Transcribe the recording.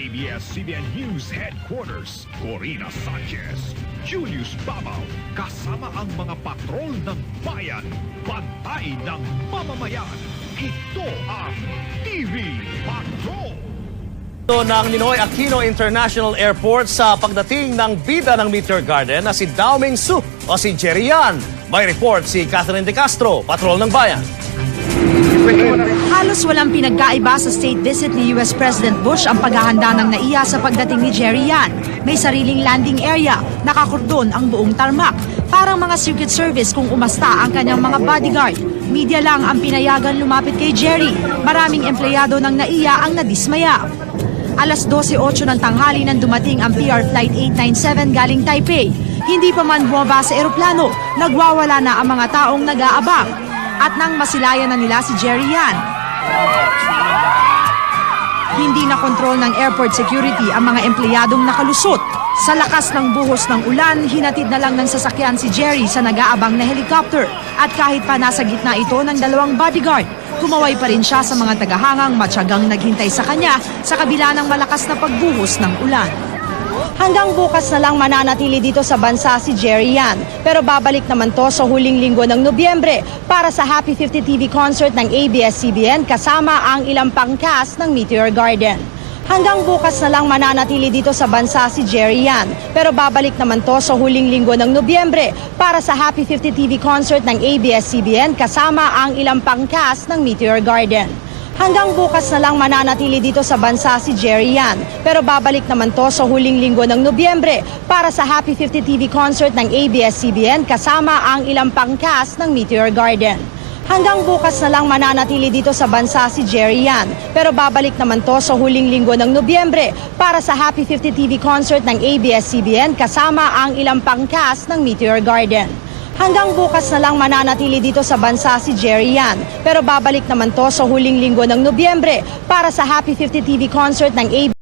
ABS-CBN News Headquarters, Corina Sanchez, Julius Babaw, kasama ang mga patrol ng bayan, bantay ng mamamayan. Ito ang TV Patrol! Ng Ninoy Aquino International Airport sa pagdating ng bida ng Meteor Garden na si Dao Ming Su o si Jerry Yan. May report si Catherine De Castro, Patrol ng Bayan. Halos walang pinagkaiba sa state visit ni US President Bush ang paghahanda ng NAIA sa pagdating ni Jerry Yan. May sariling landing area, nakakordon ang buong tarmac. Parang mga Secret Service kung umasta ang kanyang mga bodyguard. Media lang ang pinayagan lumapit kay Jerry. Maraming empleyado ng NAIA ang nadismaya. Alas 12:08 ng tanghali nang dumating ang PR Flight 897 galing Taipei. Hindi pa man bumaba sa eroplano, nagwawala na ang mga taong nag-aabang. At nang masilayan na nila si Jerry Yan, hindi na kontrol ng airport security ang mga empleyadong nakalusot. Sa lakas ng buhos ng ulan, hinatid na lang ng sasakyan si Jerry sa nag-aabang na helicopter. At kahit pa nasa gitna ito ng dalawang bodyguard, kumaway pa rin siya sa mga tagahangang matyagang naghintay sa kanya sa kabila ng malakas na pagbuhos ng ulan. Hanggang bukas na lang mananatili dito sa bansa si Jerry Yan. Pero babalik naman to sa huling linggo ng Nobyembre para sa Happy 50 TV concert ng ABS-CBN kasama ang ilang pang cast ng Meteor Garden. Hanggang bukas na lang mananatili dito sa bansa si Jerry Yan. Pero babalik naman to sa huling linggo ng Nobyembre para sa Happy 50 TV concert ng ABS-CBN kasama ang ilang pang cast ng Meteor Garden. Hanggang bukas na lang mananatili dito sa bansa si Jerry Yan. Pero babalik naman to sa huling linggo ng Nobyembre para sa Happy 50 TV concert ng ABS-CBN kasama ang ilang pang cast ng Meteor Garden. Hanggang bukas na lang mananatili dito sa bansa si Jerry Yan. Pero babalik naman to sa huling linggo ng Nobyembre para sa Happy 50 TV concert ng ABS-CBN kasama ang ilang pang cast ng Meteor Garden. Hanggang bukas na lang mananatili dito sa bansa si Jerry Yan. Pero babalik naman to sa huling linggo ng Nobyembre para sa Happy 50 TV concert ng ABS-CBN.